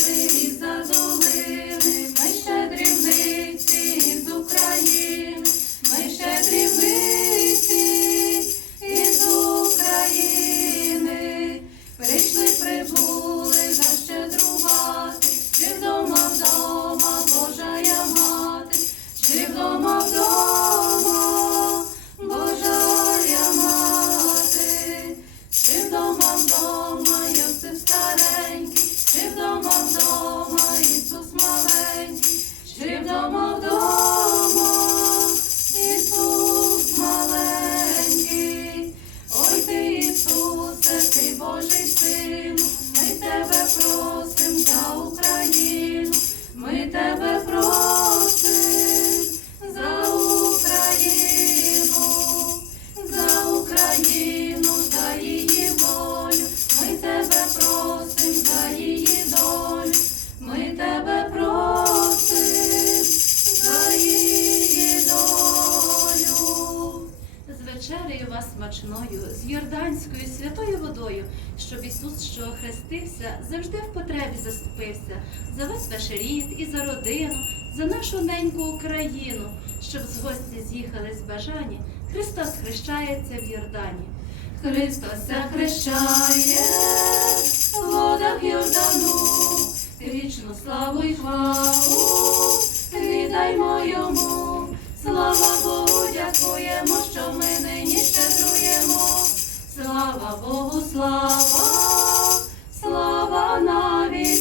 You. Вечерею вас смачною, з Йорданською святою водою, щоб Ісус, що охрестився, завжди в потребі заступився, за вас ваш рід і за родину, за нашу неньку Україну, щоб з гості з бажані, Христос хрещається в Йордані. Христос хрещає в водах Йордану, вічну славу й хвалу, Богу слава, слава навіки.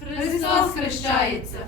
Христос хрещається.